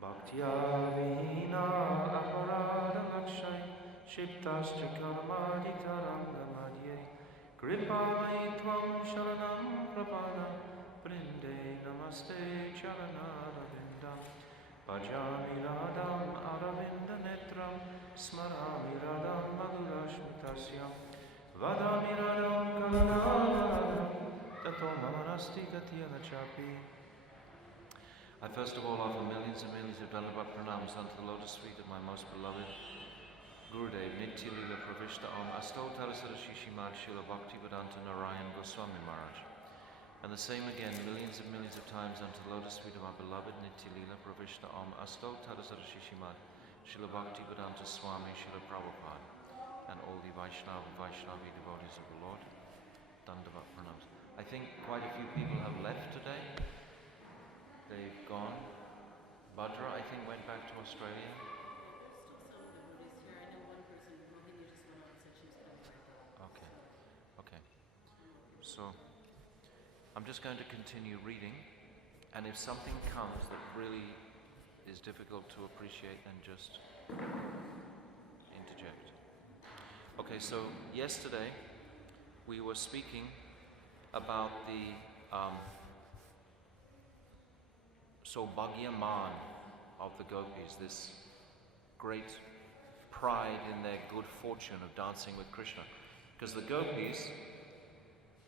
Bhaktya vihina aparada lakshay shiptascha karmadi taranga madhye Kripamai tvam sharanam prapadam Brinde namaste charanarvindam Bhajami radham aravinda netram Smarami radham madhurashmitasyam Vadami radham karanavaradham Tato mamanasti gatyana chapi. I first of all offer millions and millions of Dandavat pranams unto the lotus feet of my most beloved Gurudev, Nitya Lila Pravishta Om Astottara Sarashishimad Srila Bhativedanta Narayan Goswami Maharaj. And the same again, millions and millions of times unto the lotus feet of my beloved Nitya Lila Pravishta Om Astottara Sarashishimad Srila Bhativedanta Swami Srila Prabhupada. And all the Vaishnava and Vaishnavi devotees of the Lord. Dandavat pranams. I think quite a few people have left today. They've gone. Bhadra, I think, went back to Australia. Okay. So, I'm just going to continue reading, and if something comes that really is difficult to appreciate, then just interject. Okay, so yesterday we were speaking about the Saubhagyaman of the gopis, this great pride in their good fortune of dancing with Krishna. Because the gopis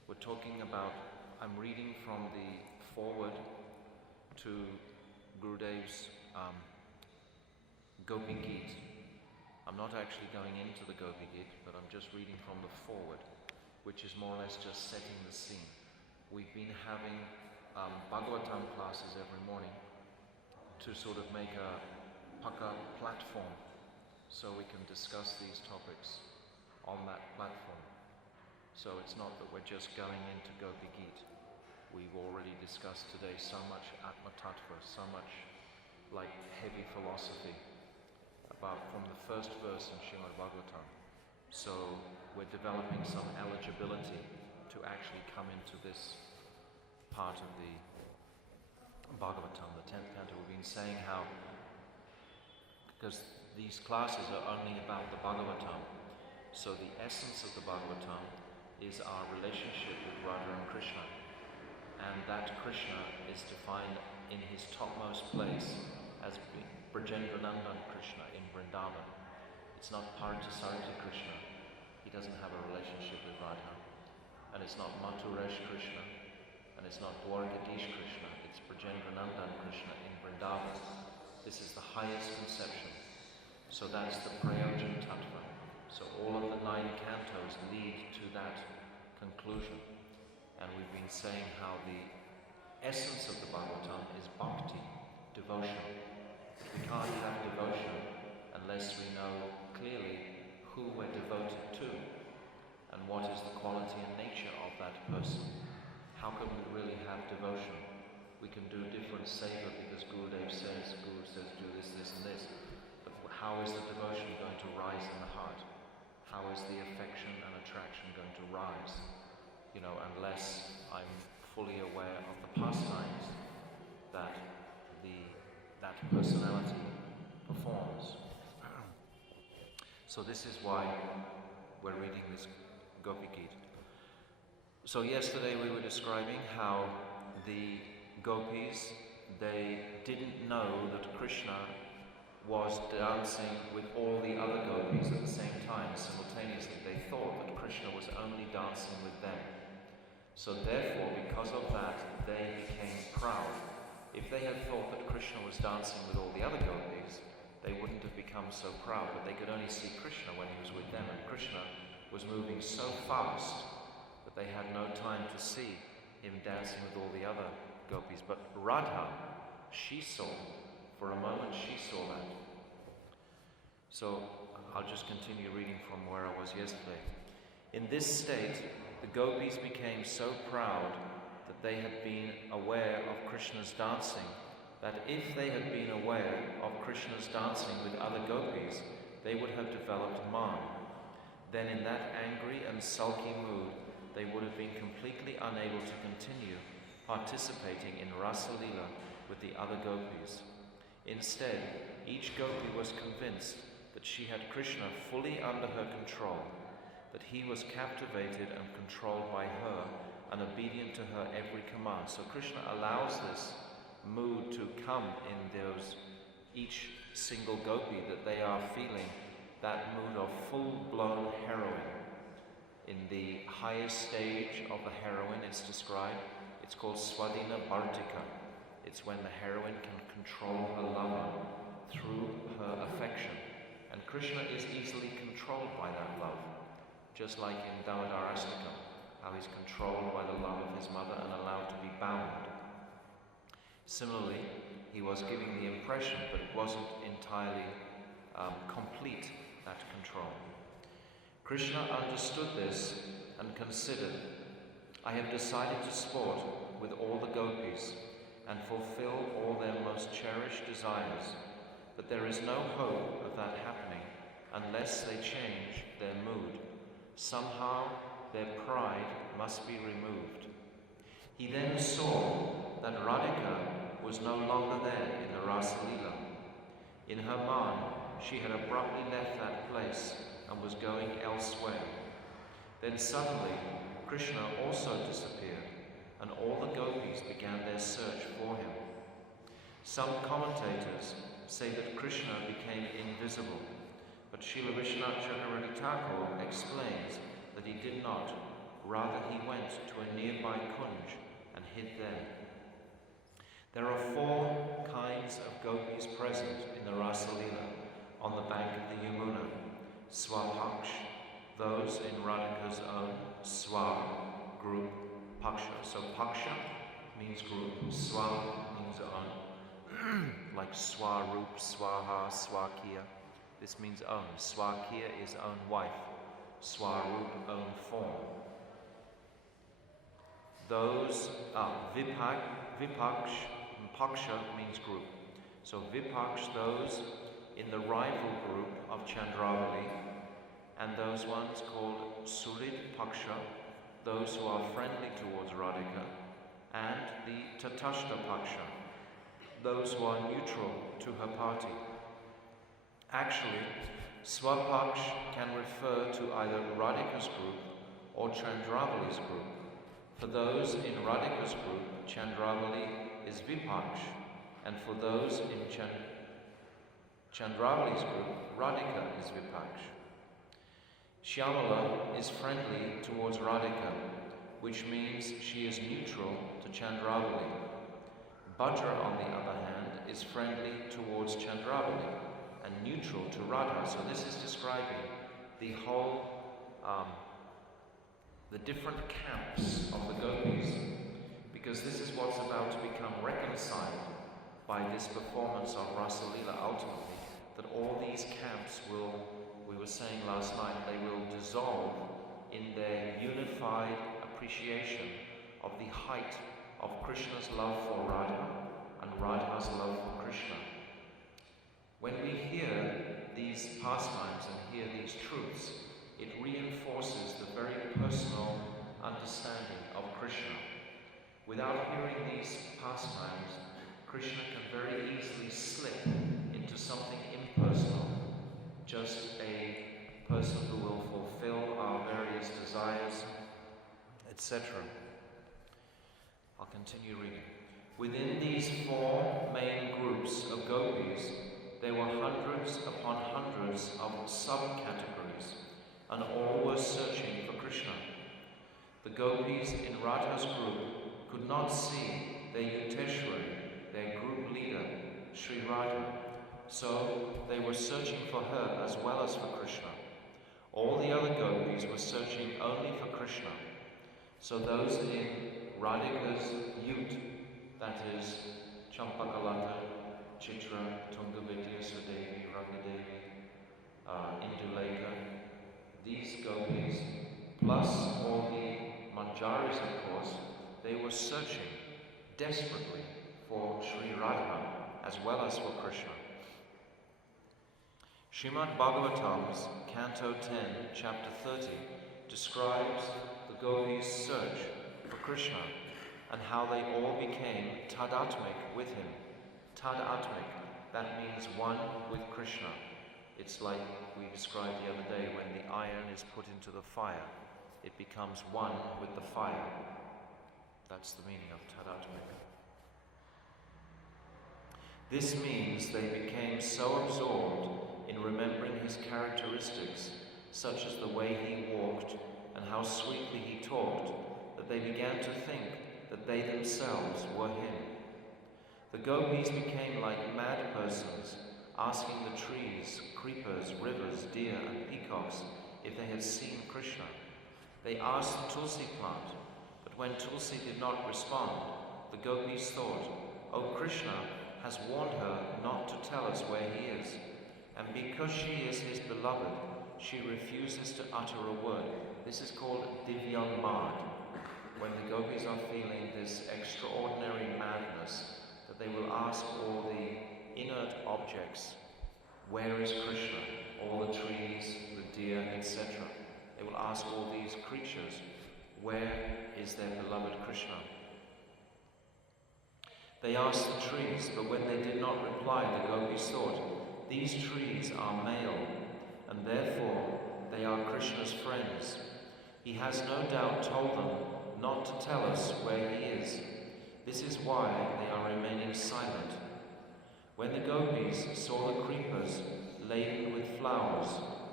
were talking about, I'm reading from the foreword to Gurudev's Gopi-gita. I'm not actually going into the Gopi-gita, but I'm just reading from the foreword, which is more or less just setting the scene. We've been having Bhagavatam classes every morning to sort of make a Paka platform so we can discuss these topics on that platform. So it's not that we're just going into Gopi-gita. We've already discussed today so much Atma Tattva, so much like heavy philosophy about from the first verse in Srimad Bhagavatam. So we're developing some eligibility to actually come into this part of the Bhagavatam, the 10th canto. We've been saying how, because these classes are only about the Bhagavatam, so the essence of the Bhagavatam is our relationship with Radha and Krishna, and that Krishna is defined in his topmost place as Brajendranandan Krishna in Vrindavan. It's not Parthasarthi Krishna, he doesn't have a relationship with Radha, and it's not Mathuresh Krishna, and it's not Dwarkadish Krishna, it's Brajendranandan Krishna in Vrindavan. This is the highest conception. So that's the Prayojan Tattva. So all of the 9 cantos lead to that conclusion. And we've been saying how the essence of the Bhagavatam is bhakti, devotion. We can't have devotion unless we know clearly who we're devoted to and what is the quality and nature of that person. How can we really have devotion? We can do different seva because Guru says do this, this and this. But how is the devotion going to rise in the heart? How is the affection and attraction going to rise? Unless I'm fully aware of the pastimes that that personality performs. So this is why we're reading this Gopi-gita. So yesterday we were describing how the gopis, they didn't know that Krishna was dancing with all the other gopis at the same time, simultaneously. They thought that Krishna was only dancing with them. So therefore, because of that, they became proud. If they had thought that Krishna was dancing with all the other gopis, they wouldn't have become so proud, but they could only see Krishna when he was with them, and Krishna was moving so fast that they had no time to see him dancing with all the other gopis. But Radha, she saw, for a moment she saw that. So I'll just continue reading from where I was yesterday. In this state, the gopis became so proud that they had been aware of Krishna's dancing, that if they had been aware of Krishna's dancing with other gopis, they would have developed man. Then in that angry and sulky mood, they would have been completely unable to continue participating in Rasa Lila with the other gopis. Instead, each gopi was convinced that she had Krishna fully under her control, that he was captivated and controlled by her and obedient to her every command. So Krishna allows this mood to come in each single gopi, that they are feeling that mood of full-blown heroine. In the highest stage of the heroine, it's described, it's called Swadhina Bhartika. It's when the heroine can control her lover through her affection. And Krishna is easily controlled by that love, just like in Damodarastakam, how he's controlled by the love of his mother and allowed to be bound. Similarly, he was giving the impression, but it wasn't entirely complete, that control. Krishna understood this and considered, I have decided to sport with all the gopis and fulfill all their most cherished desires, but there is no hope of that happening unless they change their mood. Somehow their pride must be removed. He then saw that Radhika was no longer there in the Rasa Leela. In her mind, she had abruptly left that place and was going elsewhere. Then suddenly, Krishna also disappeared, and all the gopis began their search for him. Some commentators say that Krishna became invisible, but Srila Vishwanath Chakravarti Thakur explains that he did not. Rather, he went to a nearby kunj and hid there. There are 4 kinds of gopis present in the Rasa Leela on the bank of the Yamuna. Swapaksh, those in Radhika's own Swa group, Paksha. So Paksha means group, Swa means own. Like Swarup, Swaha, Swakiya. This means own. Swakiya is own wife. Swarup, own form. Those Vipaksh, Paksha means group. So Vipaksh, those in the rival group of Chandravali, and those ones called Surid Paksha, those who are friendly towards Radhika, and the Tatashta Paksha, those who are neutral to her party. Actually, Swapaksh can refer to either Radhika's group or Chandravali's group. For those in Radhika's group, Chandravali is Vipaksh, and for those in Chandravali's group, Radhika is Vipaksh. Shyamala is friendly towards Radhika, which means she is neutral to Chandravali. Bhadra, on the other hand, is friendly towards Chandravali and neutral to Radha. So this is describing the whole, the different camps of the gopis, because this is what's about to become reconciled by this performance of Rasa Leela ultimately, that all these camps will, we were saying last night, they will dissolve in their unified appreciation of the height of Krishna's love for Radha and Radha's love for Krishna. When we hear these pastimes and hear these truths, it reinforces the very personal understanding of Krishna. Without hearing these pastimes, Krishna can very easily slip into something impersonal, just a person who will fulfill our various desires, etc. I'll continue reading. Within these 4 main groups of gopis, there were hundreds upon hundreds of subcategories, and all were searching for Krishna. The gopis in Radha's group could not see their Yuteshwari, their group leader, Sri Radha, so they were searching for her as well as for Krishna. All the other gopis were searching only for Krishna. So those in Radhika's Yut, that is Champakalata, Chitra, Tungavidya, Sudevi, Ragadevi, Induleka, these gopis, plus all the Manjaris, of course, they were searching desperately for Sri Radha as well as for Krishna. Srimad Bhagavatam's Canto 10, Chapter 30 describes the gopis' search for Krishna and how they all became tadatmik with him. Tadatmik That means one with Krishna. It's like we described the other day when the iron is put into the fire. It becomes one with the fire. That's the meaning of tadatmika. This means they became so absorbed in remembering his characteristics, such as the way he walked and how sweetly he talked, that they began to think that they themselves were him. The gopis became like mad persons, asking the trees, creepers, rivers, deer and peacocks if they had seen Krishna. They asked the tulsi plant, but when Tulsi did not respond, the gopis thought, "Oh, Krishna has warned her not to tell us where he is, and because she is his beloved, she refuses to utter a word." This is called Divyam Mad, when the gopis are feeling this extraordinary madness, that they will ask all the inert objects, "Where is Krishna?" All the trees, the deer, etc. They will ask all these creatures, "Where is their beloved Krishna?" They asked the trees, but when they did not reply, the gopis thought, "These trees are male, and therefore they are Krishna's friends. He has no doubt told them not to tell us where he is. This is why they are remaining silent." When the gopis saw the creepers laden with flowers,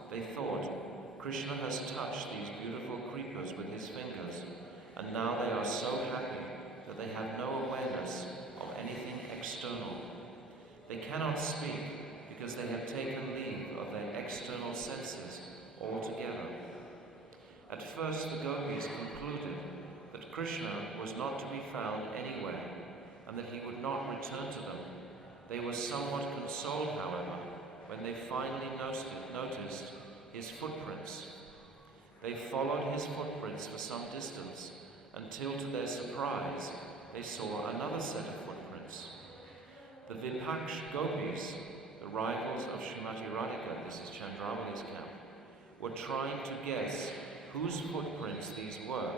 they thought, "Krishna has touched these beautiful creepers with his fingers, and now they are so happy that they have no awareness of anything external. They cannot speak because they have taken leave of their external senses altogether." At first the gopis concluded that Krishna was not to be found anywhere and that he would not return to them. They were somewhat consoled, however, when they finally noticed his footprints. They followed his footprints for some distance until, to their surprise, they saw another set of footprints. The Vipaksh gopis, the rivals of Srimati Radhika, this is Chandramali's camp, were trying to guess whose footprints these were.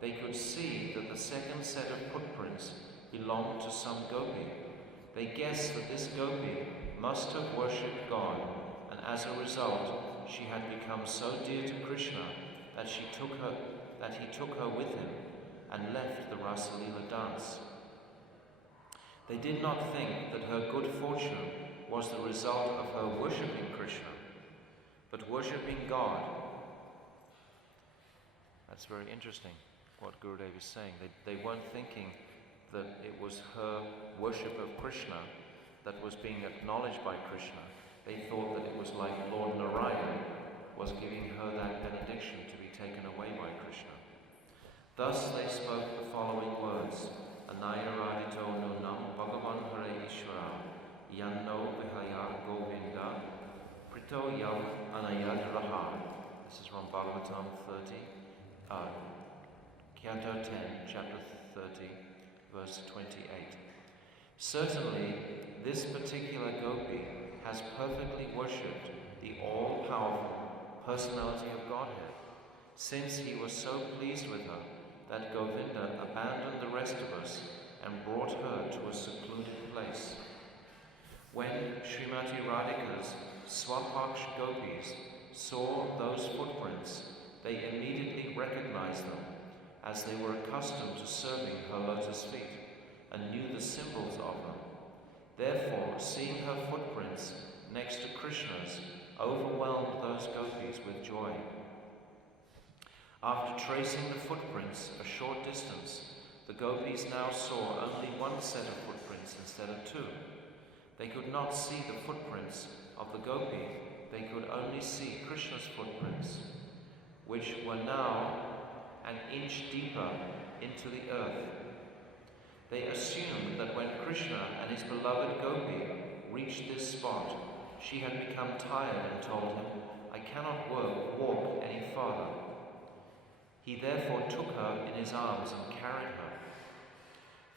They could see that the second set of footprints belonged to some gopi. They guessed that this gopi must have worshipped God, and as a result, she had become so dear to Krishna that he took her with him and left the Rasalila dance. They did not think that her good fortune was the result of her worshipping Krishna, but worshipping God. That's very interesting, what Gurudev is saying. They weren't thinking that it was her worship of Krishna that was being acknowledged by Krishna. They thought that it was like Lord Narayan was giving her that benediction to be taken away by Krishna. Thus they spoke the following words: "Anayaradito nunam Bhagavan Hare Ishvara Yanno Vihaya Govinda Prito Yam Anayad Raha." This is from Bhagavatam 30, Canto 10, chapter 30, verse 28. Certainly, this particular gopi has perfectly worshipped the all-powerful personality of Godhead, since he was so pleased with her that Govinda abandoned the rest of us and brought her to a secluded place. When Srimati Radhika's Swapaksh gopis saw those footprints, they immediately recognized them, as they were accustomed to serving her lotus feet and knew the symbols of them. Therefore, seeing her footprints next to Krishna's overwhelmed those gopis with joy. After tracing the footprints a short distance, the gopis now saw only one set of footprints instead of two. They could not see the footprints of the gopi, they could only see Krishna's footprints, which were now an inch deeper into the earth. They assumed that when Krishna and his beloved gopi reached this spot, she had become tired and told him, "I cannot walk any farther." He therefore took her in his arms and carried her.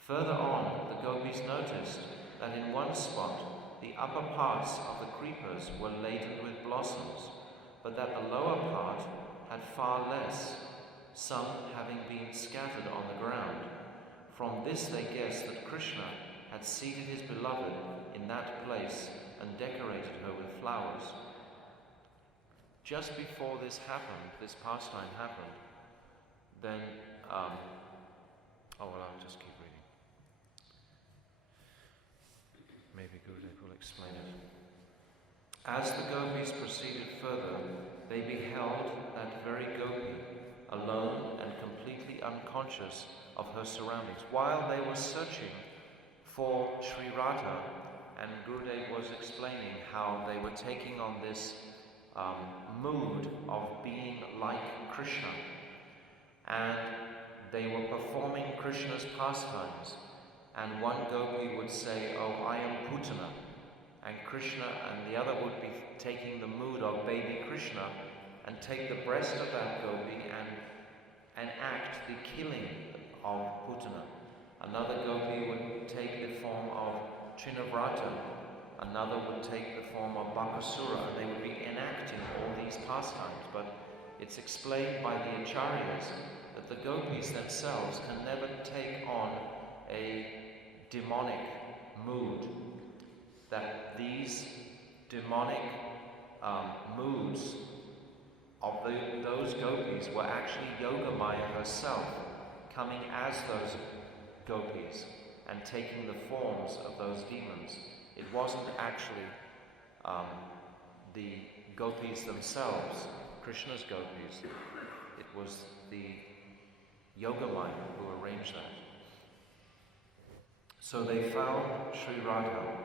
Further on, the gopis noticed that in one spot the upper parts of the creepers were laden with blossoms, but that the lower part had far less, some having been scattered on the ground. From this they guessed that Krishna had seated his beloved in that place and decorated her with flowers. Just before this happened, this pastime happened, then, I'll just keep reading. Maybe Gurudev will explain it. As the gopis proceeded further, they beheld that very gopi, alone and completely unconscious of her surroundings. While they were searching for Sri Radha, and Gurudev was explaining how they were taking on this mood of being like Krishna, and they were performing Krishna's pastimes, and one gopi would say, "Oh, I am Putana," and Krishna and the other would be taking the mood of baby Krishna and take the breast of that gopi and act the killing of Putana. Another gopi would take the form of Trinavrata, another would take the form of Bakasura, and they would be enacting all these pastimes. But it's explained by the acharyas that the gopis themselves can never take on a demonic mood, that these demonic moods of those gopis were actually Yogamaya herself coming as those gopis and taking the forms of those demons. It wasn't actually the gopis themselves, Krishna's gopis. It was the Yogamaya who arranged that. So they found Sri Radha,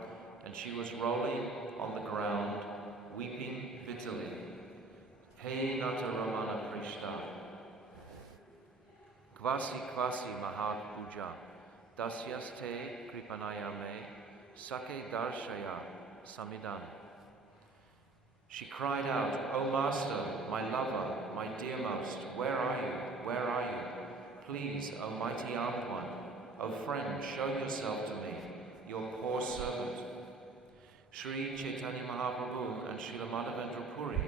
and she was rolling on the ground, weeping bitterly. Hey Nata Ramana Prishta, Kvasi Kvasi Mahag Puja, Dasyaste Kripanayame, Sake Darshaya Samidan. She cried out, "O Master, my lover, my dearmost, where are you? Where are you? Please, O mighty armed one, O friend, show yourself to me, your poor servant." Sri Chaitanya Mahaprabhu and Srila Madhavendra Puri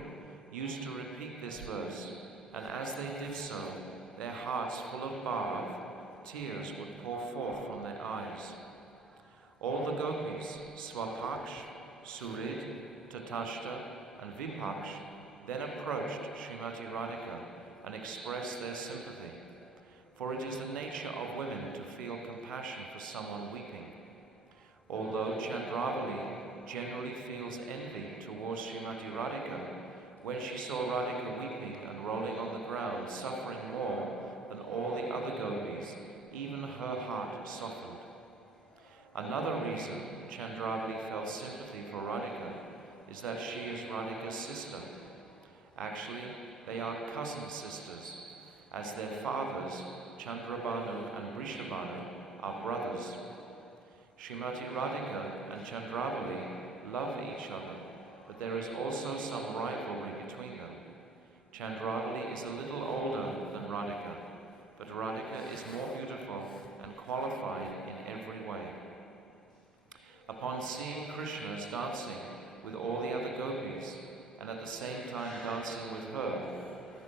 used to repeat this verse, and as they did so, their hearts full of bhav, tears would pour forth from their eyes. All the gopis, Swapaksh, Surid, Tatashta, and Vipaksh, then approached Srimati Radhika and expressed their sympathy, for it is the nature of women to feel compassion for someone weeping. Although Chandravali generally feels envy towards Srimati Radhika, when she saw Radhika weeping and rolling on the ground, suffering more than all the other gopis, even her heart softened. Another reason Chandravali felt sympathy for Radhika is that she is Radhika's sister. Actually, they are cousin sisters, as their fathers, Chandrabhanu and Vrishabhanu, are brothers. Srimati Radhika and Chandravali love each other, but there is also some rivalry between them. Chandravali is a little older than Radhika, but Radhika is more beautiful and qualified in every way. Upon seeing Krishna's dancing with all the other gopis, and at the same time dancing with her,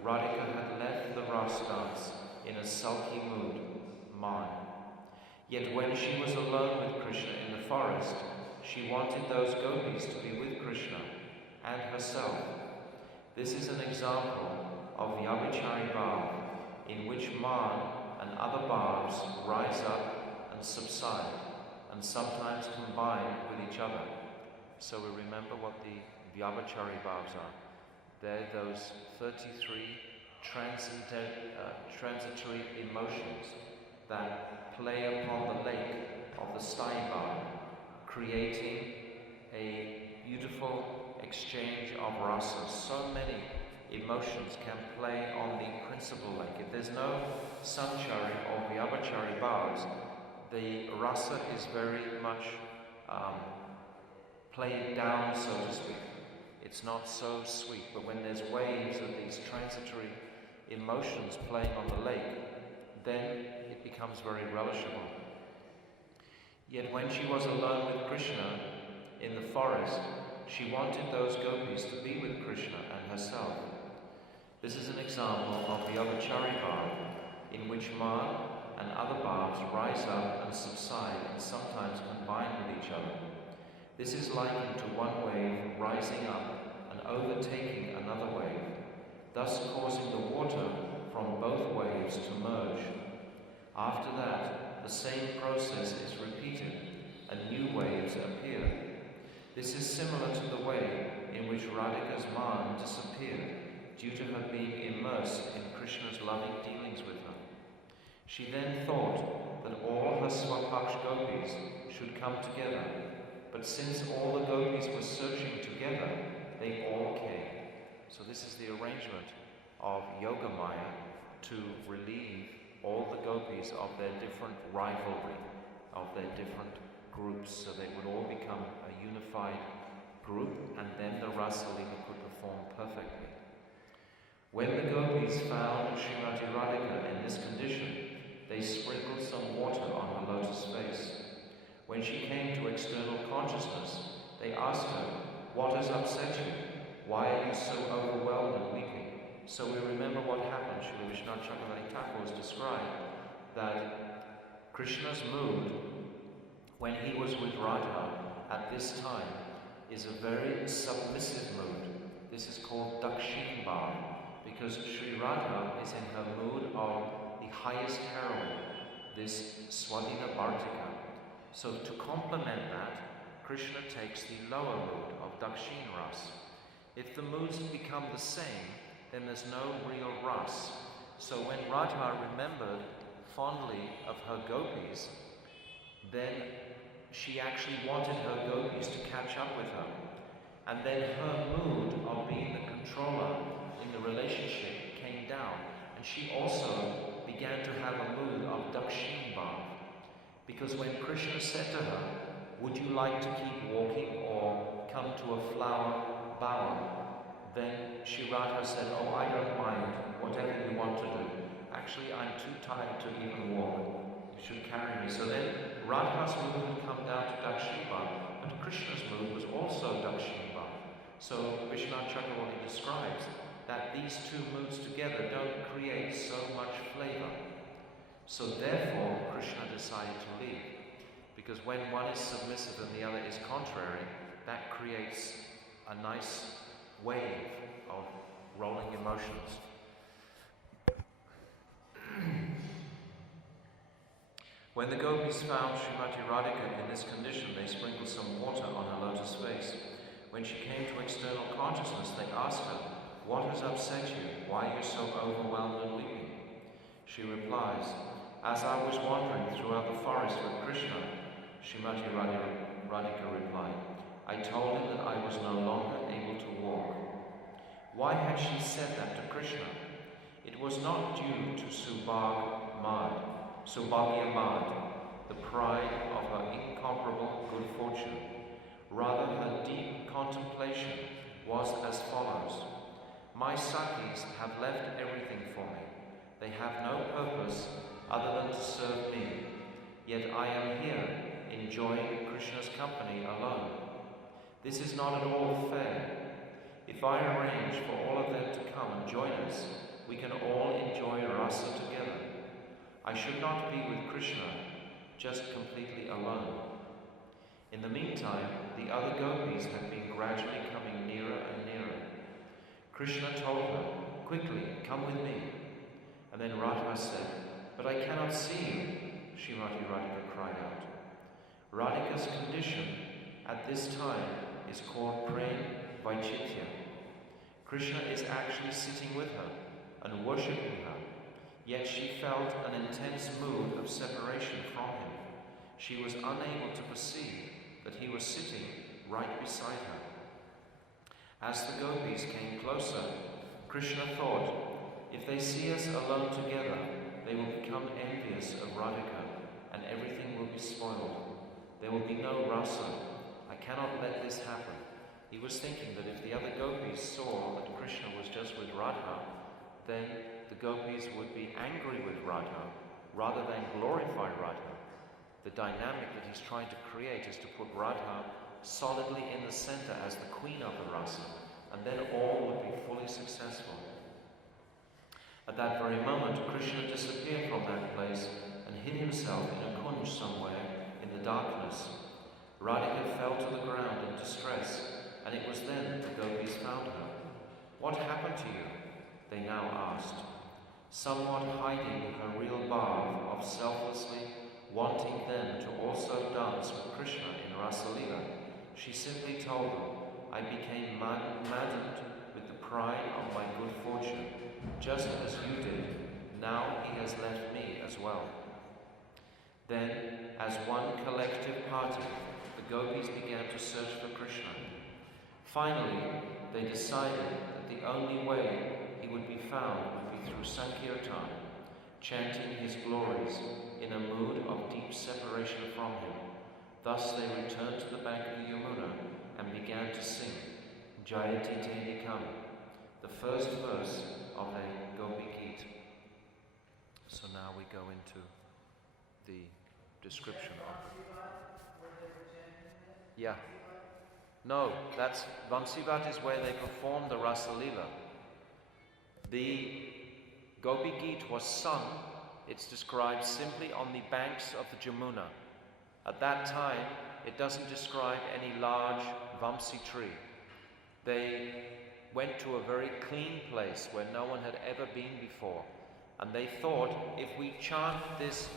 Radhika had left the Ras dance in a sulky mood, man. Yet when she was alone with Krishna in the forest, she wanted those gopis to be with Krishna and herself. This is an example of Vyabhichari Bhav, in which man and other bhavs rise up and subside, and sometimes combine with each other. So we remember what the Vyabhichari Bhavs are. They're those 33 transitory emotions that play upon the lake of the Staiva, creating a beautiful exchange of rasa. So many emotions can play on the principal lake. If there's no Sanchari or Vyabhichari Bhavs, the rasa is very much played down, so to speak. It's not so sweet, but when there's waves of these transitory emotions playing on the lake, then it becomes very relishable. Yet when she was alone with Krishna in the forest, she wanted those gopis to be with Krishna and herself. This is an example of the Vyabhichari Bhav, in which man and other bhavs rise up and subside and sometimes combine with each other. This is likened to one wave rising up and overtaking another wave, thus causing the water from both waves to merge. After that, the same process is repeated and new waves appear. This is similar to the way in which Radhika's man disappeared due to her being immersed in Krishna's loving dealings with her. She then thought that all her Swapaksh gopis should come together, but since all the gopis were searching together, they all came. So this is the arrangement of Yogamaya to relieve all the gopis of their different rivalry, of their different groups, so they would all become a unified group, and then the Rasa Leela could perform perfectly. When the gopis found Srimati Radhika in this condition, they sprinkled some water on her lotus face. When she came to external consciousness, they asked her, "What has upset you? Why are you so overwhelmed and weeping?" So we remember what happened. Srila Vishwanath Chakravarti Thakur has described that Krishna's mood when he was with Radha at this time is a very submissive mood. This is called Dakshin Bhav, because Sri Radha is in her mood of the highest heroine, this Swadhina Bhartika. So to complement that, Krishna takes the lower mood of Dakshin Ras. If the moods become the same, then there's no real ras. So when Radha remembered fondly of her gopis, then she actually wanted her gopis to catch up with her. And then her mood of being the controller in the relationship came down. And she also began to have a mood of Dakshin Bhav. Because when Krishna said to her, "Would you like to keep walking or come to a flower bower?" Then Shri Radha said, "Oh, I don't mind, whatever you want to do. Actually, I'm too tired to even walk. You should carry me." So then Radha's mood had come down to Dakshin Bhav, but Krishna's mood was also Dakshin Bhav. So Vishwanath Chakravarti describes that these two moods together don't create so much flavor. So therefore, Krishna decided to leave. Because when one is submissive and the other is contrary, that creates a nice wave of rolling emotions. When the gopis found Srimati Radhika in this condition, they sprinkled some water on her lotus face. When she came to external consciousness, they asked her, "What has upset you? Why are you so overwhelmed and weeping?" She replies, "As I was wandering throughout the forest with Krishna," Srimati Radhika replied, "I told him that I was no longer able to walk." Why had she said that to Krishna? It was not due to Subhagya Mad, the pride of her incomparable good fortune. Rather, her deep contemplation was as follows: "My Sakis have left everything for me. They have no purpose other than to serve me. Yet I am here, enjoying Krishna's company alone. This is not at all fair. If I arrange for all of them to come and join us, we can all enjoy rasa together. I should not be with Krishna, just completely alone." In the meantime, the other gopis had been gradually coming nearer and nearer. Krishna told her, "Quickly, come with me." And then Radha said, "But I cannot see you," Srimati Radhika cried out. Radhika's condition at this time is called Prem Vaichitya. Krishna is actually sitting with her and worshipping her, yet she felt an intense mood of separation from him. She was unable to perceive that he was sitting right beside her. As the gopis came closer, Krishna thought, "If they see us alone together, they will become envious of Radhika, and everything will be spoiled. There will be no rasa. I cannot let this happen." He was thinking that if the other gopis saw that Krishna was just with Radha, then the gopis would be angry with Radha rather than glorify Radha. The dynamic that he's trying to create is to put Radha solidly in the center as the queen of the rasa, and then all would be fully successful. At that very moment, Krishna disappeared from that place and hid himself in a kunj somewhere in the darkness. Radhika fell to the ground in distress, and it was then the gopis found her. "What happened to you?" they now asked. Somewhat hiding her real bhav of selflessly wanting them to also dance with Krishna in Rasa Leela, she simply told them, "I became maddened with the pride of my good fortune, just as you did. Now he has left me as well." Then, as one collective party, the gopis began to search for Krishna. Finally, they decided that the only way he would be found would be through Sankirtan, chanting his glories in a mood of deep separation from him. Thus they returned to the bank of the Yamuna and began to sing Jayati Te Nikam, the first verse of a Gopi-gita. So now we go into the description of... Yeah. No, that's Vamsivat is where they perform the Rasa Leela. The Gopi-gita was sung, it's described simply on the banks of the Jamuna. At that time, it doesn't describe any large Vamsi tree. They went to a very clean place where no one had ever been before. And they thought, if we chant this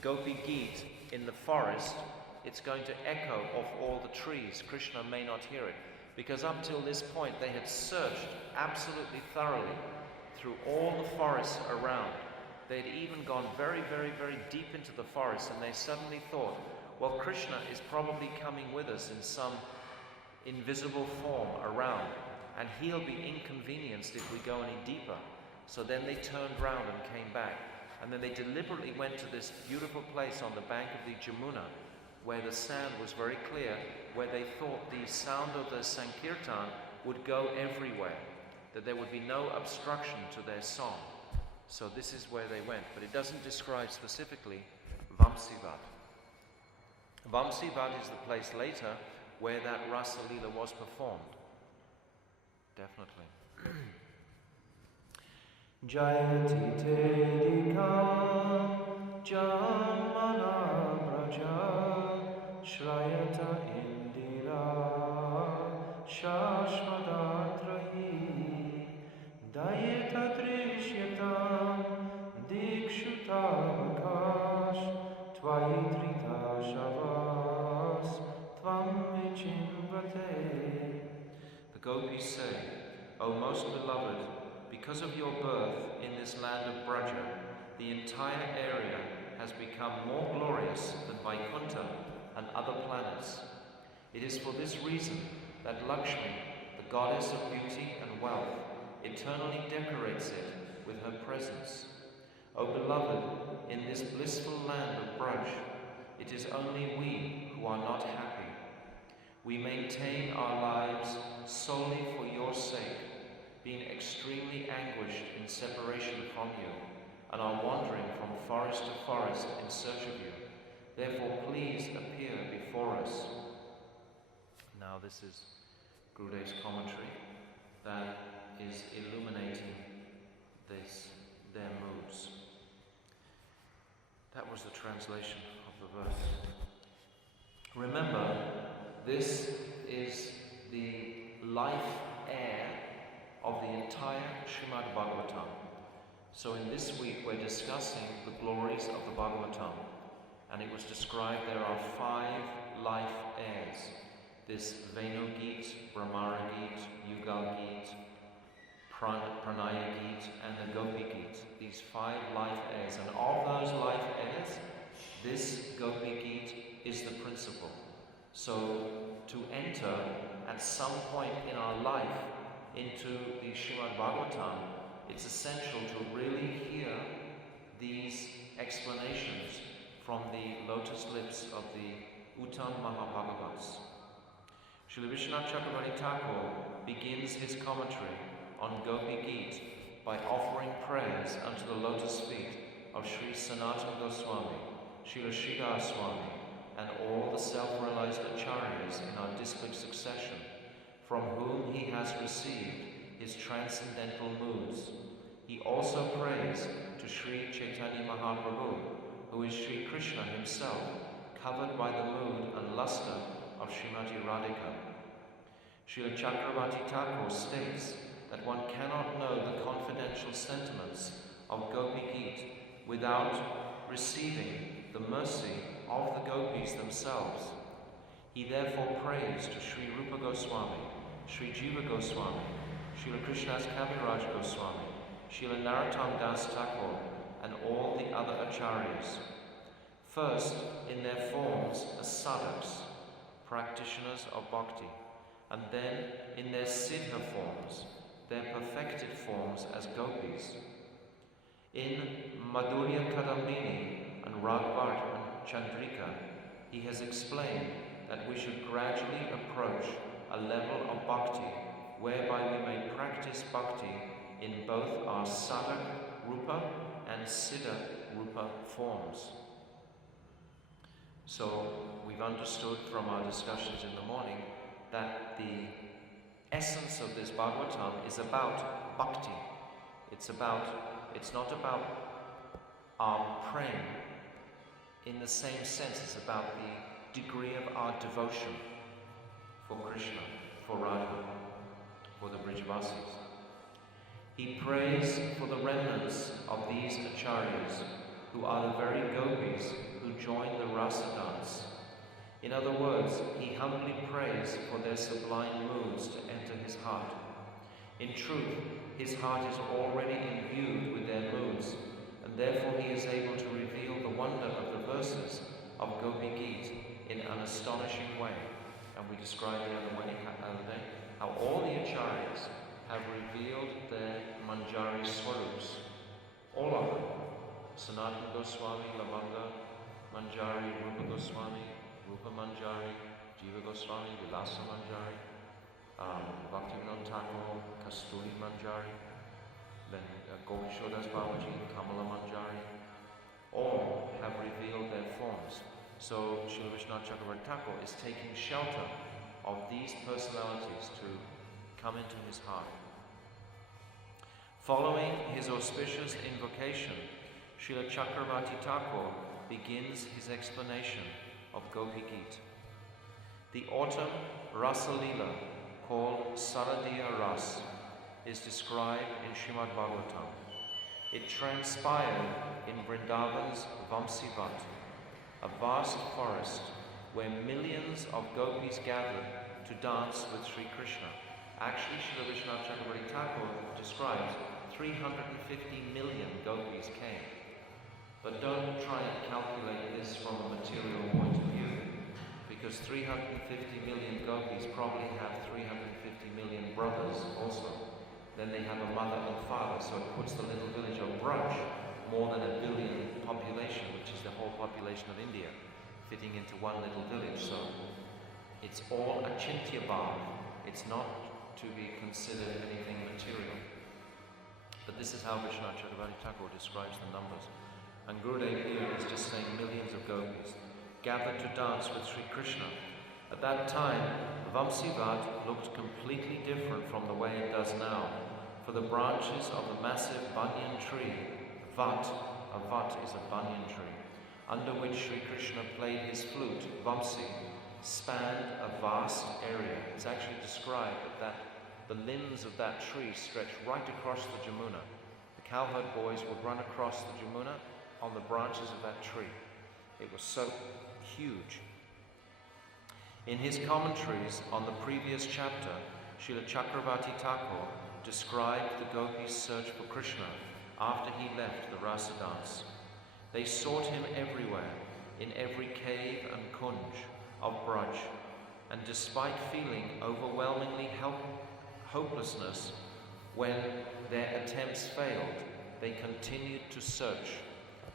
Gopi-gita in the forest, it's going to echo off all the trees. Krishna may not hear it. Because up till this point, they had searched absolutely thoroughly through all the forests around. They'd even gone very, very, very deep into the forest, and they suddenly thought, well, Krishna is probably coming with us in some invisible form around, and he'll be inconvenienced if we go any deeper. So then they turned round and came back, and then they deliberately went to this beautiful place on the bank of the Jamuna, where the sand was very clear, where they thought the sound of the Sankirtan would go everywhere, that there would be no obstruction to their song. So this is where they went, but it doesn't describe specifically Vamsivat. Vamsivat is the place later where that Rasa Leela was performed. Definitely. Jayati Tedika Jamana Braja Shrayata Indira Shashvadatrahi Dayeta Trishyata Dikshuta Vakash Tvayitrita Shavas Tvam Vichimvate. The gopis say, O most beloved, because of your birth in this land of Braja, the entire area has become more glorious than Vaikuntha and other planets. It is for this reason that Lakshmi, the goddess of beauty and wealth, eternally decorates it with her presence. O beloved, in this blissful land of Braj, it is only we who are not happy. We maintain our lives solely for your sake, being extremely anguished in separation from you, and are wandering from forest to forest in search of you. Therefore, please appear before us. Now this is Gurudev's commentary that is illuminating their moods. That was the translation of the verse. Remember, this is the life air of the entire Srimad Bhagavatam. So in this week we're discussing the glories of the Bhagavatam, and it was described there are 5 life airs. This Venu-gita, Brahmara-gita, Yugal-gita, Pranaya-gita, and the Gopi-gita. These 5 life airs, and of those life airs, this Gopi-gita is the principle. So to enter at some point in our life into the Srimad Bhagavatam, it's essential to really hear these explanations from the lotus lips of the Uttam Mahabhagavats. Srila Vishwanath Chakravarti Thakur begins his commentary on Gopi-gita by offering prayers unto the lotus feet of Sri Sanatana Goswami, Srila Sridhar Swami, and all the self-realized acharyas in our disciplined succession, from whom he has received his transcendental moods. He also prays to Sri Chaitanya Mahaprabhu, who is Sri Krishna himself, covered by the mood and luster of Srimati Radhika. Srila Chakravarti Thakur states that one cannot know the confidential sentiments of Gopi-gita without receiving the mercy of the gopis themselves. He therefore prays to Sri Rupa Goswami, Sri Jiva Goswami, Srila Krishnadas Kaviraj Goswami, Srila Narottam Das Thakur, and all the other acharyas. First, in their forms as sadhaks, practitioners of bhakti, and then in their siddha forms, their perfected forms as gopis. In Madhurya Kadambini and Raghavar and Chandrika, he has explained that we should gradually approach a level of bhakti whereby we may practice bhakti in both our sadhak rupa and siddha rupa forms. So we've understood from our discussions in the morning that the essence of this Bhagavatam is about bhakti. It's not about our praying in the same sense. It's about the degree of our devotion for Krishna, for Radha, for the Brijavasis. He prays for the remnants of these acharyas, who are the very gopis who join the rasa dance. In other words, he humbly prays for their sublime moods to enter his heart. In truth, his heart is already imbued with their moods, and therefore he is able to reveal the wonder of the verses of Gopi-gita in an astonishing way. And we described the other day how all the acharyas have revealed their manjari swarups, all of them. Sanatana Goswami, Lavanga Manjari, Rupa Goswami, Rupa Manjari, Jiva Goswami, Vilasa Manjari, Bhativedanta Thakur, Kasturi Manjari, then Gopishodas Babaji, Kamala Manjari, all have revealed their forms. So Srila Vishwanath Chakravarti Thakur is taking shelter of these personalities to come into his heart. Following his auspicious invocation, Srila Chakravarti Thakur begins his explanation of Gopi-gita. The autumn Rasa Lila, called Saradiya Ras, is described in Srimad Bhagavatam. It transpired in Vrindavan's Vamsivat, a vast forest where millions of gopis gathered to dance with Sri Krishna. Actually, Srila Vishwanath Chakravarti Thakur describes 350 million gopis came. But don't try and calculate this from a material point of view, because 350 million gopis probably have 350 million brothers also. Then they have a mother and father, so it puts the little village of Braj more than 1 billion population, which is the whole population of India, fitting into one little village. So it's all achintya bhav. It's not to be considered anything material. But this is how Vishwanath Chakravarti Thakur describes the numbers. And Gurudev here is just saying millions of gopis gathered to dance with Sri Krishna. At that time, Vamsivat looked completely different from the way it does now, for the branches of the massive banyan tree, Vat, a Vat is a banyan tree, under which Sri Krishna played his flute, Vamsi, spanned a vast area. It's actually described that the limbs of that tree stretched right across the Jamuna. The cowherd boys would run across the Jamuna on the branches of that tree. It was so huge. In his commentaries on the previous chapter, Srila Chakravarti Thakur described the gopis' search for Krishna after he left the rasa dance. They sought him everywhere, in every cave and kunj of Braj, and despite feeling overwhelmingly hopelessness when their attempts failed, they continued to search.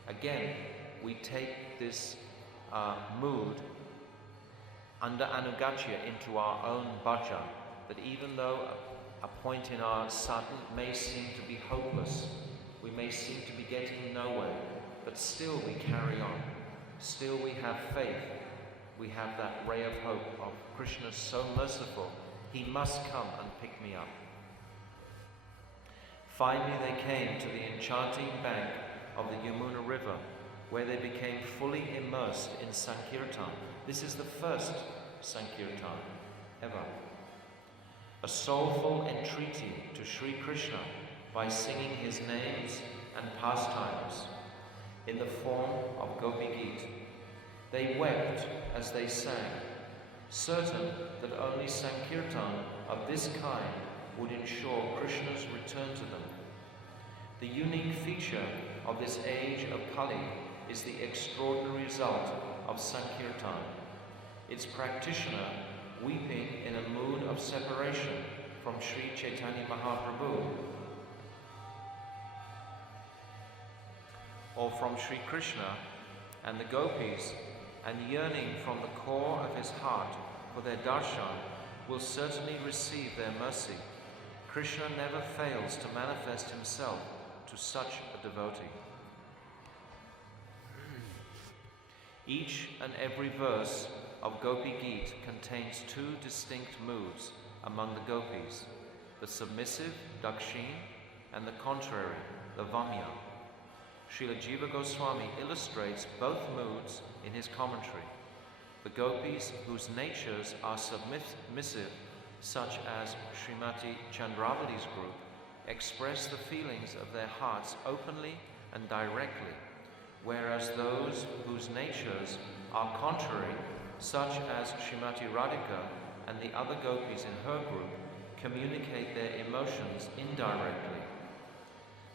Again, we take this mood under Anugachya into our own bhajan, that even though a point in our sadhana may seem to be hopeless, we may seem to be getting nowhere, but still we carry on. Still we have faith. We have that ray of hope of Krishna so merciful, he must come and pick me up. Finally they came to the enchanting bank of the Yamuna river, where they became fully immersed in Sankirtan. This is the first Sankirtan ever. A soulful entreaty to Sri Krishna by singing his names and pastimes in the form of Gopi-gita. They wept as they sang, certain that only Sankirtan of this kind would ensure Krishna's return to them. The unique feature of this age of Kali is the extraordinary result of Sankirtan, its practitioner weeping in a mood of separation from Sri Chaitanya Mahaprabhu or from Sri Krishna and the gopis, and yearning from the core of his heart for their darshan, will certainly receive their mercy. Krishna never fails to manifest himself to such a devotee. Each and every verse of Gopi-gita contains two distinct moods among the gopis, the submissive, Dakshin, and the contrary, the Vamya. Srila Jiva Goswami illustrates both moods in his commentary. The gopis whose natures are submissive, such as Srimati Chandravali's group, express the feelings of their hearts openly and directly, whereas those whose natures are contrary, such as Srimati Radhika and the other gopis in her group, communicate their emotions indirectly.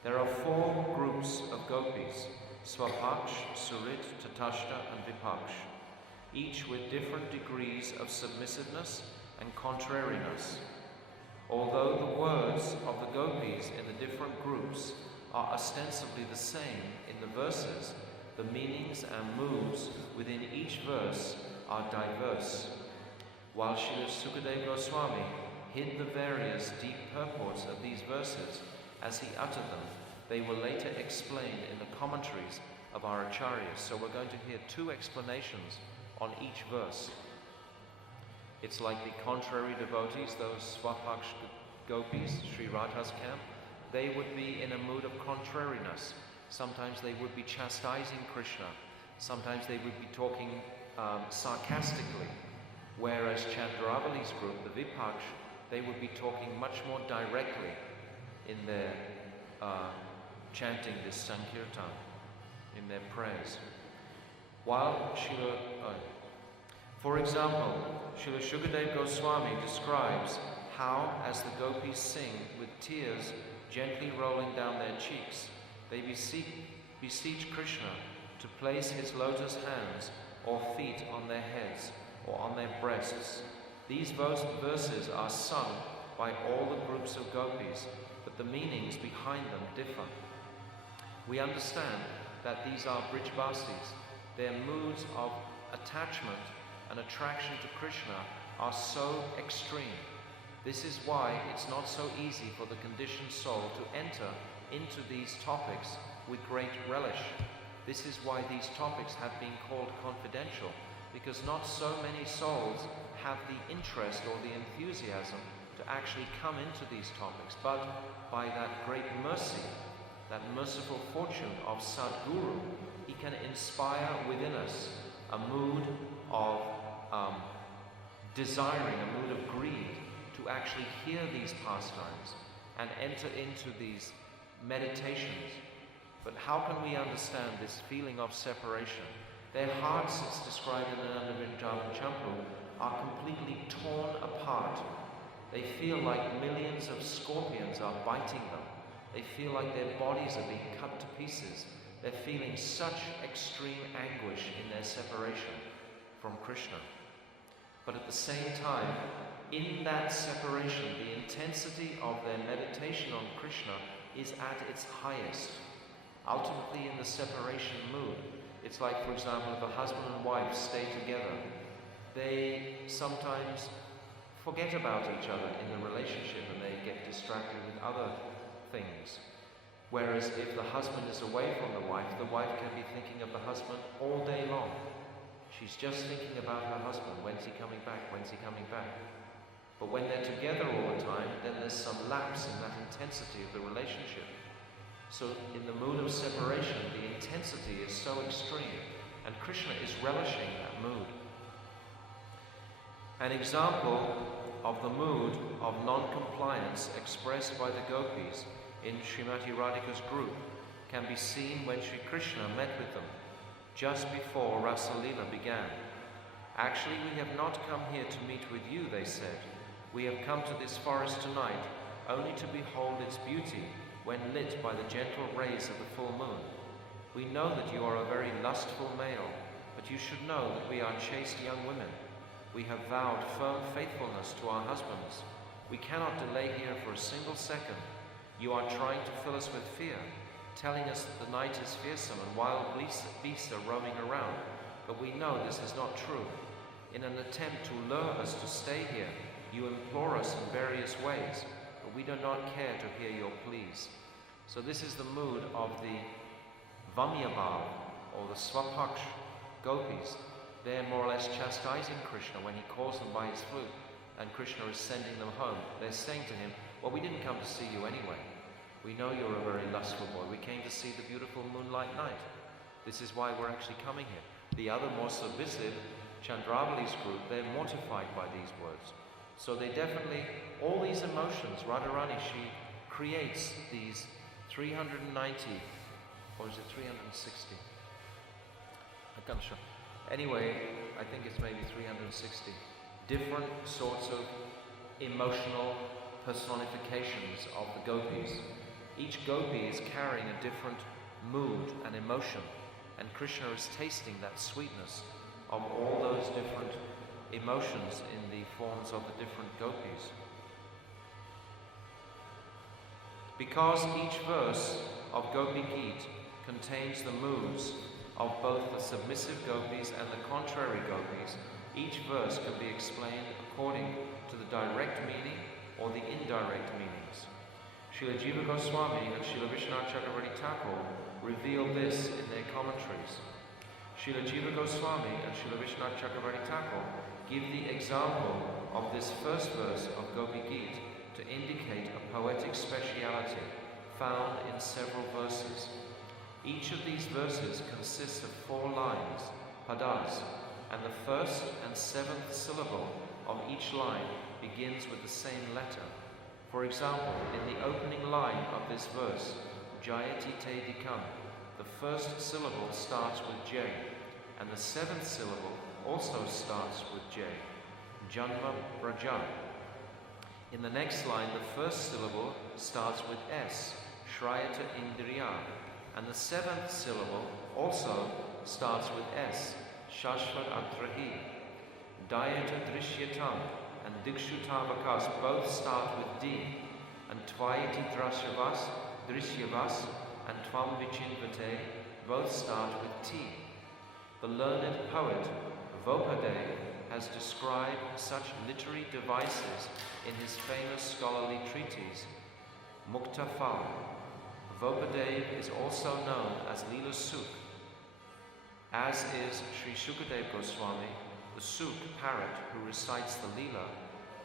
There are four groups of gopis: Swapaksh, Surit, Tatashta, and Vipaksh, each with different degrees of submissiveness and contrariness. Although the words of the gopis in the different groups are ostensibly the same in the verses, the meanings and moods within each verse are diverse. While Srila Sukadeva Goswami hid the various deep purports of these verses as he uttered them, they were later explained in the commentaries of our acharyas. So we're going to hear two explanations on each verse. It's like the contrary devotees, those Swapaksh gopis, Sri Radha's camp, they would be in a mood of contrariness. Sometimes they would be chastising Krishna. Sometimes they would be talking sarcastically. Whereas Chandravali's group, the Vipaksh, they would be talking much more directly in their chanting this Sankirtan, in their prayers. While for example, Srila Sukadeva Goswami describes how, as the gopis sing with tears gently rolling down their cheeks, they beseech Krishna to place his lotus hands or feet on their heads or on their breasts. These verses are sung by all the groups of gopis, but the meanings behind them differ. We understand that these are Brijvasis. Their moods of attachment and attraction to Krishna are so extreme. This is why it's not so easy for the conditioned soul to enter into these topics with great relish. This is why these topics have been called confidential, because not so many souls have the interest or the enthusiasm to actually come into these topics. But by that great mercy, that merciful fortune of Sadguru, he can inspire within us a mood of desiring, a mood of greed, to actually hear these pastimes and enter into these meditations. But how can we understand this feeling of separation? Their hearts, it's described in the Vrindavan Champu, are completely torn apart. They feel like millions of scorpions are biting them. They feel like their bodies are being cut to pieces. They're feeling such extreme anguish in their separation from Krishna. But at the same time, in that separation, the intensity of their meditation on Krishna is at its highest. Ultimately, in the separation mood, it's like, for example, if a husband and wife stay together, they sometimes forget about each other in the relationship and they get distracted with other things. Whereas if the husband is away from the wife can be thinking of the husband all day long. She's just thinking about her husband. When's he coming back? When's he coming back? But when they're together all the time, then there's some lapse in that intensity of the relationship. So in the mood of separation, the intensity is so extreme, and Krishna is relishing that mood. An example of the mood of non-compliance expressed by the gopis in Srimati Radhika's group can be seen when Sri Krishna met with them just before Rasa Leela began. Actually, we have not come here to meet with you, they said. We have come to this forest tonight only to behold its beauty when lit by the gentle rays of the full moon. We know that you are a very lustful male, but you should know that we are chaste young women. We have vowed firm faithfulness to our husbands. We cannot delay here for a single second. You are trying to fill us with fear, telling us that the night is fearsome and wild beasts are roaming around, but we know this is not true. In an attempt to lure us to stay here, you implore us in various ways, but we do not care to hear your pleas. So this is the mood of the Vamyabhav, or the Svapaksh gopis. They're more or less chastising Krishna when he calls them by his flute, and Krishna is sending them home. They're saying to him, well, we didn't come to see you anyway. We know you're a very lustful boy. We came to see the beautiful moonlight night. This is why we're actually coming here. The other more submissive, Chandravali's group, they're mortified by these words. So they definitely, all these emotions, Radharani, she creates these 390, or is it 360? I'm not sure. Anyway, I think it's maybe 360 different sorts of emotional personifications of the gopis. Each gopi is carrying a different mood and emotion, and Krishna is tasting that sweetness of all those different emotions in the forms of the different gopis. Because each verse of Gopi-gita contains the moods of both the submissive gopis and the contrary gopis, each verse can be explained according to the direct meaning or the indirect meanings. Srila Jiva Goswami and Srila Vishwanath Chakravarti Thakur reveal this in their commentaries. Srila Jiva Goswami and Srila Vishwanath Chakravarti Thakur give the example of this first verse of Gopi-gita to indicate a poetic speciality found in several verses. Each of these verses consists of 4 lines, padas, and the first and 7th syllable of each line begins with the same letter. For example, in the opening line of this verse, Jayati Te Dikam, the first syllable starts with J, and the 7th syllable also starts with J, Janma Braja. In the next line, the first syllable starts with S, Shrayata Indriya, and the 7th syllable also starts with S, Shashvat Atrahi. Dayata Drishyatam and Dikshutavakas both start with D, and Tvayati Drashyavas, Drishyavas, and Tvam Vichinvate both start with T. The learned poet Vopade has described such literary devices in his famous scholarly treatise, Muktafal. Vopade is also known as Leela Suk, as is Sri Shukadev Goswami, the Suk parrot who recites the Leela,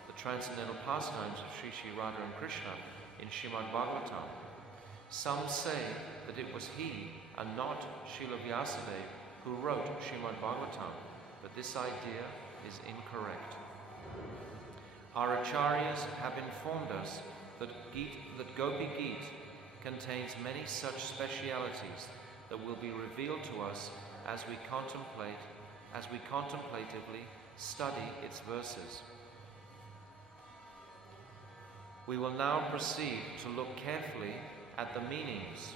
the transcendental pastimes of Sri Sri Radha and Krishna in Srimad Bhagavatam. Some say that it was he and not Srila Vyasadeva who wrote Srimad Bhagavatam, but this idea is incorrect. Our acharyas have informed us that Gopi-gita contains many such specialities that will be revealed to us as we contemplatively study its verses. We will now proceed to look carefully at the meanings,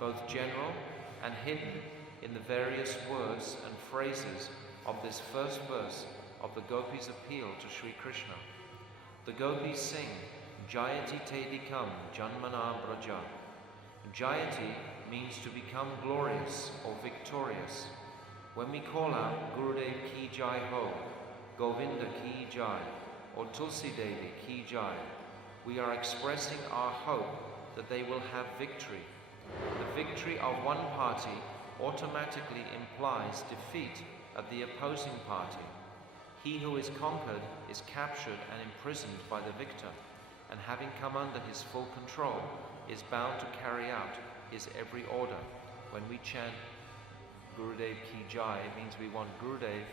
both general and hidden, in the various words and phrases of this first verse of the Gopis' appeal to Sri Krishna. The Gopis sing, Jayati Te Dikam Janmana Braja. Jayati means to become glorious or victorious. When we call out Gurudev Ki Jai Ho, Govinda Ki Jai, or Tulsi Devi Ki Jai, we are expressing our hope that they will have victory. The victory of one party automatically implies defeat of the opposing party. He who is conquered is captured and imprisoned by the victor. and having come under his full control, is bound to carry out his every order. When we chant Gurudev Ki Jai, it means we want Gurudev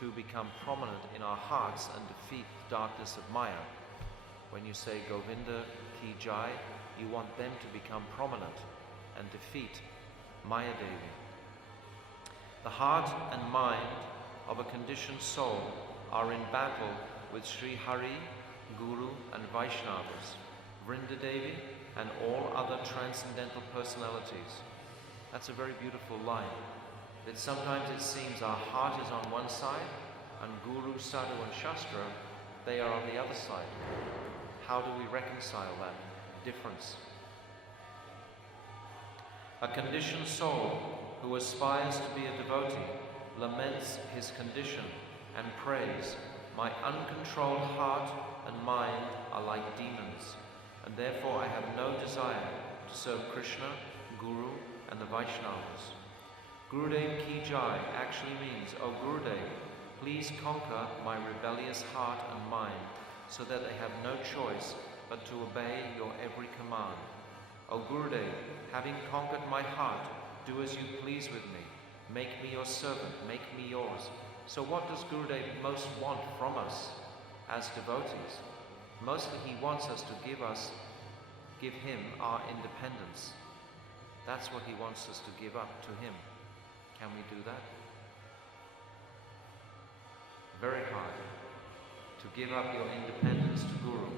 to become prominent in our hearts and defeat the darkness of Maya. When you say Govinda Ki Jai, you want them to become prominent and defeat Maya Devi. The heart and mind of a conditioned soul are in battle with Sri Hari, Guru and Vaishnavas, Vrinda Devi and all other transcendental personalities. That's a very beautiful line. That sometimes it seems our heart is on one side and Guru, Sadhu and Shastra, they are on the other side. How do we reconcile that difference? A conditioned soul who aspires to be a devotee laments his condition and prays, "My uncontrolled heart and mind are like demons, and therefore I have no desire to serve Krishna, Guru and the Vaishnavas." Gurudev Ki Jai actually means, "O Gurudev, please conquer my rebellious heart and mind so that they have no choice but to obey your every command. O Gurudev, having conquered my heart, do as you please with me. Make me your servant, make me yours." So what does Gurudev most want from us as devotees? Mostly he wants us to give him our independence. That's what he wants us to give up to him. Can we do that? Very hard to give up your independence to Guru.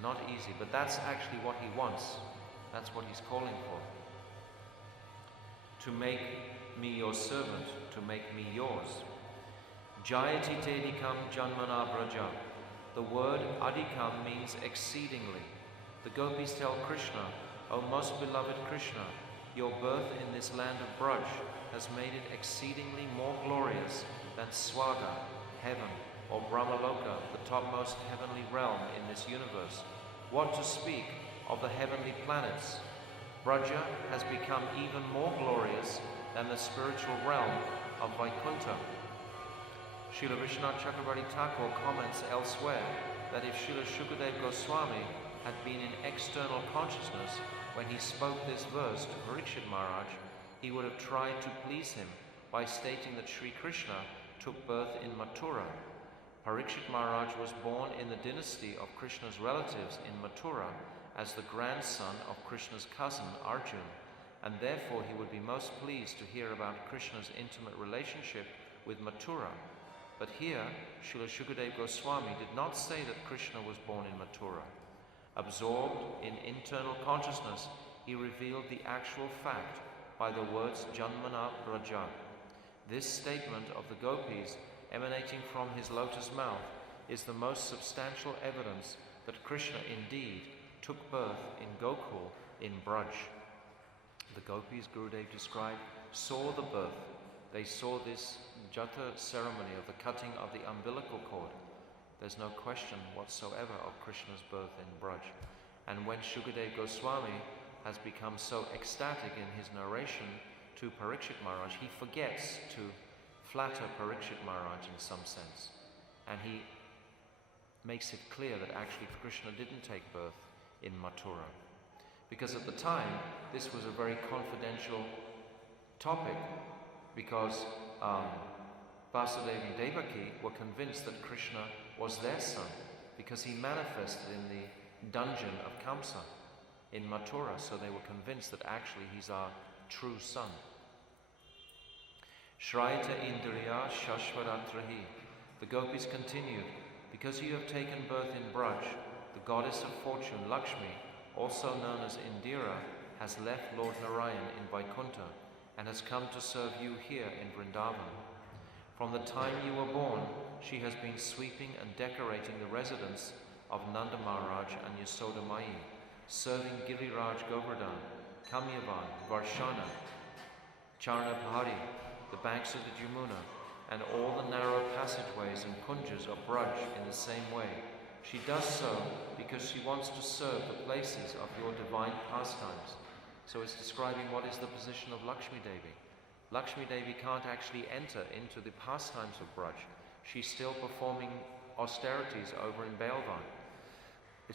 Not easy, but that's actually what he wants. That's what he's calling for. To make me your servant, to make me yours. Jayati tedikam janmana braja. The word adikam means exceedingly. The gopis tell Krishna, "O most beloved Krishna, your birth in this land of Braj has made it exceedingly more glorious than Swaga, heaven, or Brahmaloka, the topmost heavenly realm in this universe. What to speak of the heavenly planets? Braja has become even more glorious than the spiritual realm of Vaikuntha." Srila Vishwanath Chakravarti Thakur comments elsewhere that if Srila Shukadeva Goswami had been in external consciousness when he spoke this verse to Parikshit Maharaj, he would have tried to please him by stating that Sri Krishna took birth in Mathura. Parikshit Maharaj was born in the dynasty of Krishna's relatives in Mathura as the grandson of Krishna's cousin Arjun, and therefore he would be most pleased to hear about Krishna's intimate relationship with Mathura. But here, Srila Shukadeva Goswami did not say that Krishna was born in Mathura. Absorbed in internal consciousness, he revealed the actual fact by the words Janmana Braja. This statement of the gopis emanating from his lotus mouth is the most substantial evidence that Krishna indeed took birth in Gokul in Braj. The gopis, Gurudev described, saw the birth. They saw this jata ceremony of the cutting of the umbilical cord. There's no question whatsoever of Krishna's birth in Braj. And when Shukadeva Goswami has become so ecstatic in his narration to Parikshit Maharaj, he forgets to flatter Parikshit Maharaj in some sense. And he makes it clear that actually Krishna didn't take birth in Mathura. Because at the time, this was a very confidential topic, because Vasudeva and Devaki were convinced that Krishna was their son, because he manifested in the dungeon of Kamsa in Mathura, so they were convinced that actually he's our true son. Shraita Indriya Shashvaratrahi. The gopis continued, "Because you have taken birth in Braj, the goddess of fortune, Lakshmi, also known as Indira, has left Lord Narayan in Vaikuntha and has come to serve you here in Vrindavan. From the time you were born, she has been sweeping and decorating the residence of Nanda Maharaj and Yasoda Mai, serving Giriraj Govardhan, Kamyavan, Varshana, Charnabhari, the banks of the Jamuna, and all the narrow passageways and kunjas of Braj in the same way. She does so because she wants to serve the places of your divine pastimes." So it's describing what is the position of Lakshmi Devi. Lakshmi Devi can't actually enter into the pastimes of Braj. She's still performing austerities over in Belvan.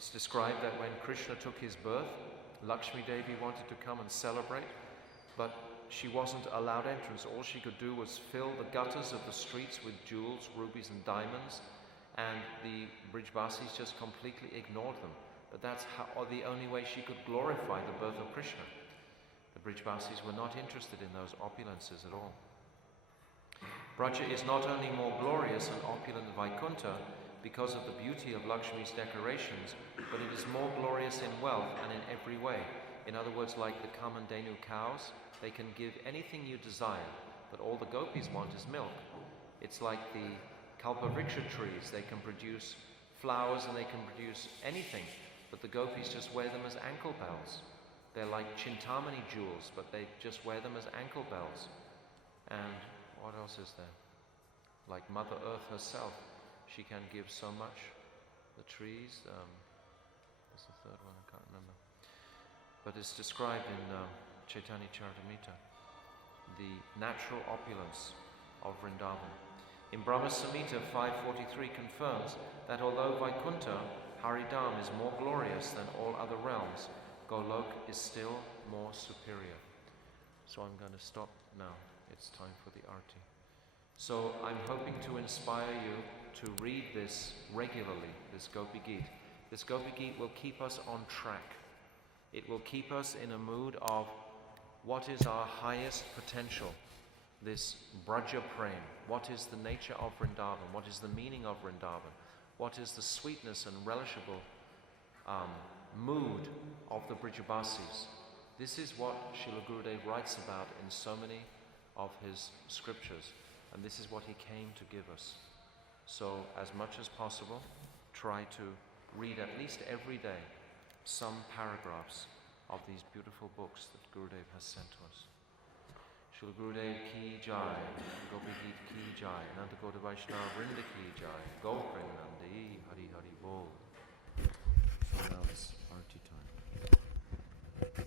It's described that when Krishna took his birth, Lakshmi Devi wanted to come and celebrate, but she wasn't allowed entrance. All she could do was fill the gutters of the streets with jewels, rubies and diamonds, and the Brijbasis just completely ignored them. But that's the only way she could glorify the birth of Krishna. The Brijbasis were not interested in those opulences at all. Braja is not only more glorious and opulent than Vaikuntha because of the beauty of Lakshmi's decorations, but it is more glorious in wealth and in every way. In other words, like the Kamandenu cows, they can give anything you desire, but all the gopis want is milk. It's like the Kalpavriksha trees. They can produce flowers and they can produce anything, but the gopis just wear them as ankle bells. They're like Chintamani jewels, but they just wear them as ankle bells. And what else is there? Like Mother Earth herself, she can give so much. The trees, what's the third one? I can't remember. But it's described in Chaitanya Charitamrita, the natural opulence of Vrindavan. In Brahma Samhita 543 confirms that although Vaikuntha, Haridam, is more glorious than all other realms, Golok is still more superior. So I'm going to stop now. It's time for the arti. So I'm hoping to inspire you to read this regularly, this Gopi-gita. This Gopi-gita will keep us on track. It will keep us in a mood of what is our highest potential, this Braja Prem. What is the nature of Vrindavan? What is the meaning of Vrindavan? What is the sweetness and relishable mood of the Brijbasis? This is what Srila Gurudev writes about in so many of his scriptures, and this is what he came to give us. So as much as possible, try to read at least every day some paragraphs of these beautiful books that Gurudev has sent to us. Srila Gurudev ki jai, Gopi-gita ki jai, Ananta Kota Vaishnava Vrinda ki jai, Gopinath, Hari Hari Bol. So now it's arti time.